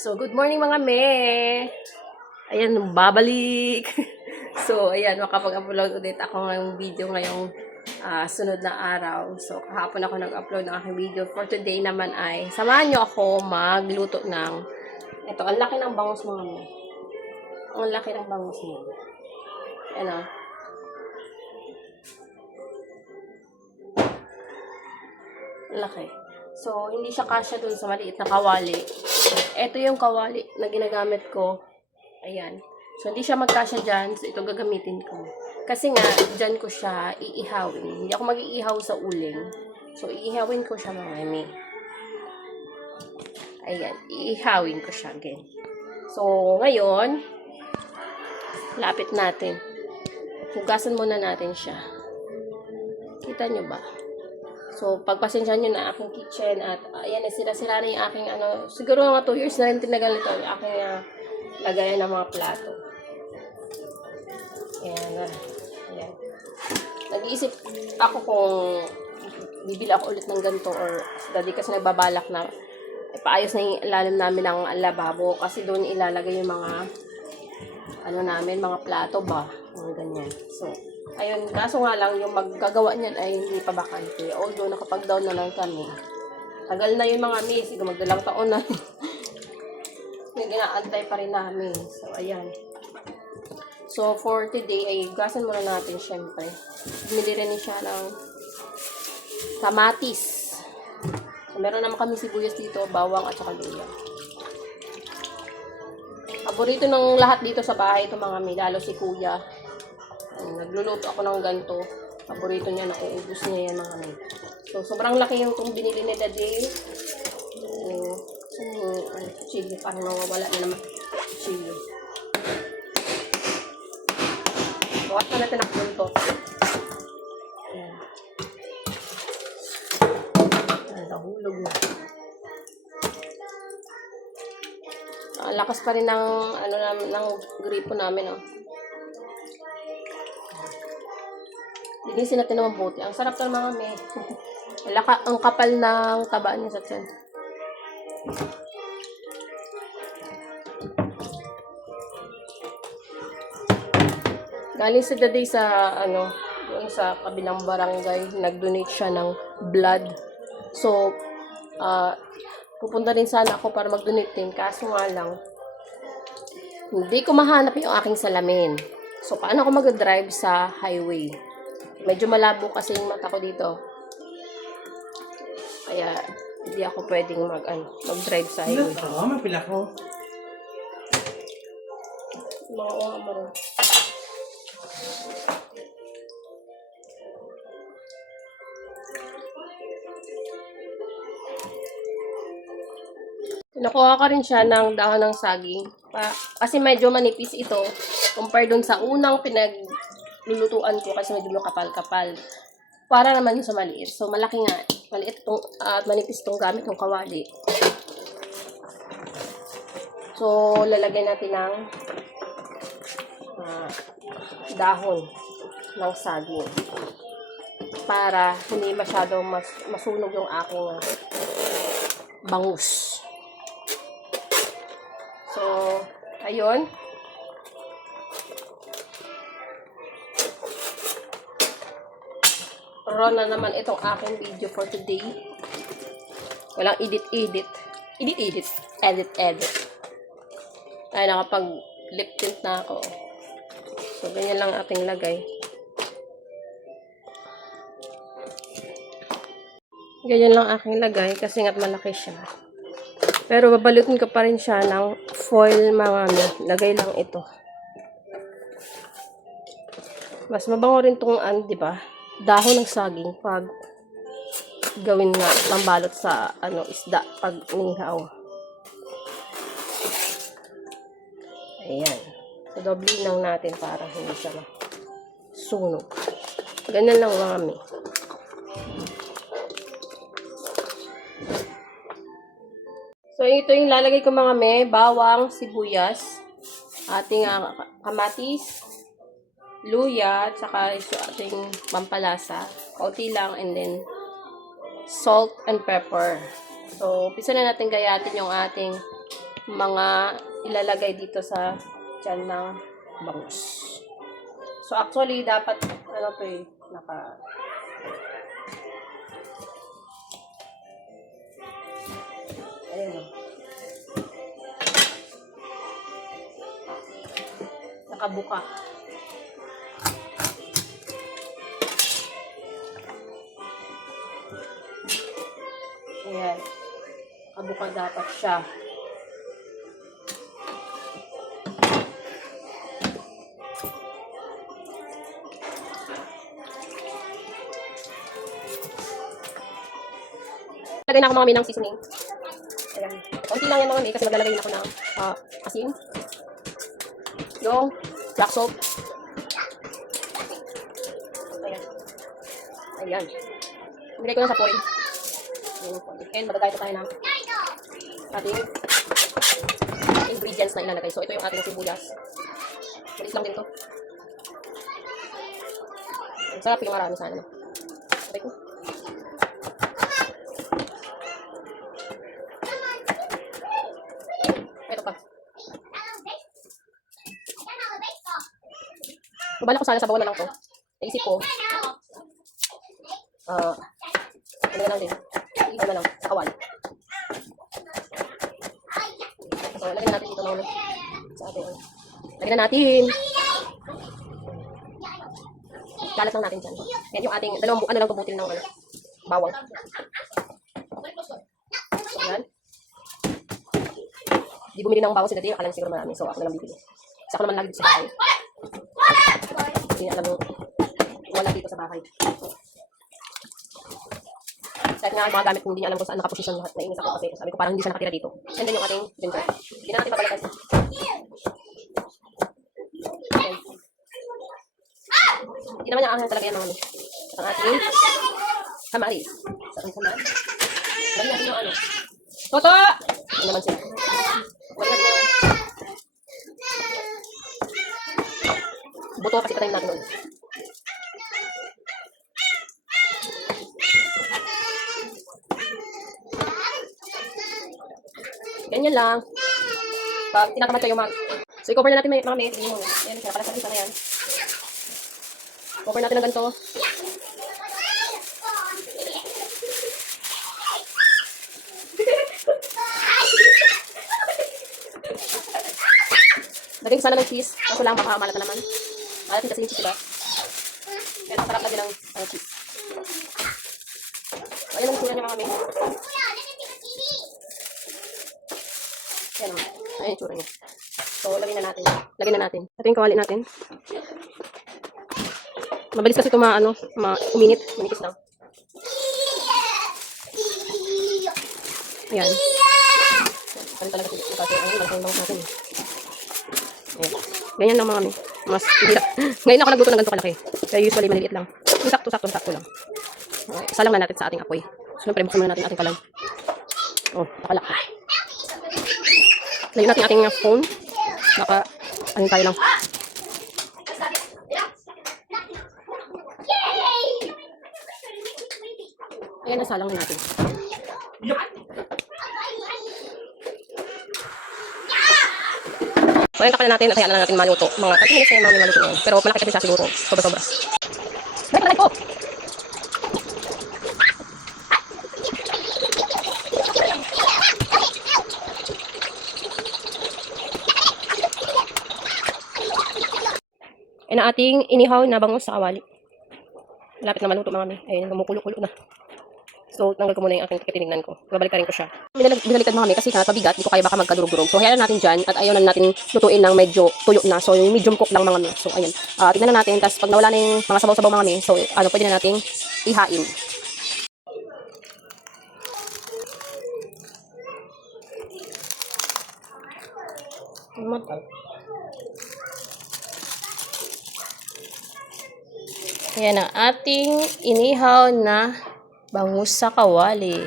So, good morning mga me! Ayan, babalik! So, ayan, makapag-upload ulit ako ngayong video ngayong sunod na araw. So, kahapon ako nag-upload ng aking video. For today naman ay, samahan nyo ako magluto ng, ito, ang laki ng bangus mga me. Ang laki ng bangus mo. Ayan o. Ang laki. So, hindi siya kasya dun sa maliit na kawali. Ito yung kawali na ginagamit ko. Ayan. So, hindi siya magkasya dyan. So, ito gagamitin ko. Kasi nga, dyan ko siya iihawin. Hindi ako mag-iihaw sa uling. So, iihawin ko siya mga mami. Ayan. Iihawin ko siya again. So, ngayon, lapit natin. Hugasan muna natin siya. Kita nyo ba? So, pagpasensyahan nyo na aking kitchen at ayan, sila-sila na yung aking siguro mga 2 years na rin tinagal ito yung aking lagayan ng mga plato. Ayan. Ayan. Nag-iisip ako kung bibili ako ulit ng ganito or daddy kasi nagbabalak na ipaayos na yung ilalim namin ng lababo kasi doon ilalagay yung mga namin, mga plato ba? Mga ganyan. So, ayun, kaso nga lang, yung maggagawa niyan ay hindi pa bakante. Although, nakapag-down na lang kami. Tagal na yung mga miss. Siguro magdalang taon na. Yung inaantay pa rin namin. So, ayan. So, for today, ay gasan muna natin, syempre. Bumili rin siya ng kamatis. So, meron naman kami sibuyas dito, bawang at saka luya. Paborito ng lahat dito sa bahay ito mga mi, lalo si kuya. Nagluluto ako ng ganito. Paborito niya, nauubos niya yan mga mi. So, sobrang laki yung itong binili ni Daddy. Chili, parang nawawala na naman. Chili. Bukas na natin ang buntot. Ayan. Nahulog na. Ang lakas pa rin ng ng gripo namin, oh. Linisin natin ng mabuti. Ang sarap ng mga me. Ang kapal ng taba niya sa tiyan. Galing sa Daddy sa yung sa kabilang barangay, nag-donate siya ng blood. So, pupunta din sana ako para mag-donate din. Kaso nga lang, hindi ko mahanap yung aking salamin. So, paano ako mag-drive sa highway? Medyo malabo kasi yung mata ko dito. Kaya, hindi ako pwedeng mag-drive sa highway. Oo, mapila ko. Mga uamaro. Nakuha ka rin siya ng dahon ng saging. Kasi medyo manipis ito. Compare dun sa unang pinaglulutuan ko kasi medyo kapal-kapal. Para naman yung sa maliit. So, malaki nga. Maliit itong, manipis itong gamit ng kawali. So, lalagay natin ng dahon ng saging. Para hindi masyadong masunog yung aking bangus. So, ayun. Raw na naman itong aking video for today. Walang edit-edit. Edit-edit. Ay, nakapag-lip tint na ako. So, ganyan lang ating lagay. Ganyan lang aking lagay kasi nga't malaki siya. Pero babalutin ko pa rin siya ng foil mga lagay lang ito. Mas mabango rin itong di ba? Dahon ng saging pag gawin nga pambalot sa isda pag nihaw. Ayan. So, doubling lang natin para hindi siya sunog. Ganyan lang mga mi. So, ito yung lalagay ko mga me, bawang, sibuyas, ating kamatis, luya, at saka ating pampalasa. Kaunti lang, and then salt and pepper. So, umpisa na natin gayatin yung ating mga ilalagay dito sa tiyan ng bangus. So actually dapat ano to eh, ayun o. Nakabuka. Ayan. Nakabuka dapat siya. Lagay na ako mga minang seasoning. Ayan. Konti lang yan mga may kasi maglalagay na ako ng asin. Yung black salt. Ayan. Ayan. Nilagay ko na sa foil. And magagaya tayo ng ating ingredients na ilalagay. So ito yung ating sibuyas. Malis lang din ito. Ang sarap yung marami sana. Okay ko. Ito pa. Mabala ko sana sa bawal na lang to. Naisip ko. Ano na lang din. Iba na lang. Sa kawal. So, lagyan na natin dito mga sa ating. Lagyan na natin. Kalat lang natin dyan. Yan yung ating, dalawang ano lang tubutin ng bawang. So, yan. Di bumili ng bawang si Daddy, akala niya siguro marami. So, ako na lang bibili. Kasi ako naman lagi dito sa bahay. Hindi na alam mo, wala dito sa bahay. Kahit nga yung mga gamit ko, hindi niya alam kung saan nakaposisyon lahat. Nainis ako kasi sabi ko parang hindi siya nakatira dito. And then yung ating ginger. Hindi na natin papalitan. Hindi naman niya talaga yan mga ang ating kamaris. Sa ating kamaris. Lagi natin yung ano. Toto! Hindi naman siya. Lagi natin yung buto kasi patayin natin ulit. Ganyan lang. Pag tinatamad kayo So, i-cover na natin mga may. Tingnan mo. Ayan, kaya pala sa na yan. Cover natin ng ganito. Lagay ko sana ng cheese. Kaso lang, baka malat na naman. Malat kasi yung cheese, diba? Pero sarap lagi ng cheese. Ayan ang sura niya mga may. Ayan o. Ayan yung tsura niya. So, lagyan na natin. Lagyan na natin. Ito yung kawali natin. Mabilis kasi ito uminit. Manipis lang. Ayan. Ano talaga ito? Kasi ayun, malaki yung bangus natin. Ayan. Ganyan lang mga mas hirap. Ngayon ako nagluto ng ganito kalaki. Kaya usually maliliit lang. Yung sakto lang. Isa lang na natin sa ating apoy. Siyempre, buksan muna natin ating kalan. Oh, nakalak. Lagyan natin ating phone. Ano tayo lang. Ayan, nasalang na natin. So, ayan kapala natin. At hayaan na natin maluto. Mga 30 minutes na yung maluto ngayon. Pero malaki kasi siya siguro. Sobra-sobra. Balik ko! Ayan ang ating inihaw na bangus sa kawali. Malapit na maluto mga may. Ayun, gumukulo-kulo na. So, tanggal ko muna yung aking titinignan ko. Babalik rin ko siya. Binalikan mga may kasi pabigat. Hindi ko kaya baka magkadurog-durog. So, hayaan natin dyan. At ayaw na natin lutuin ng medyo tuyo na. So, yung medium cook lang mga may. So, ayun. Tignan na natin. Tapos, pag nawala na yung mga sabaw-sabaw mga may. So, pwede na natin ihain. Ayan ang ating inihaw na bangus sa kawali.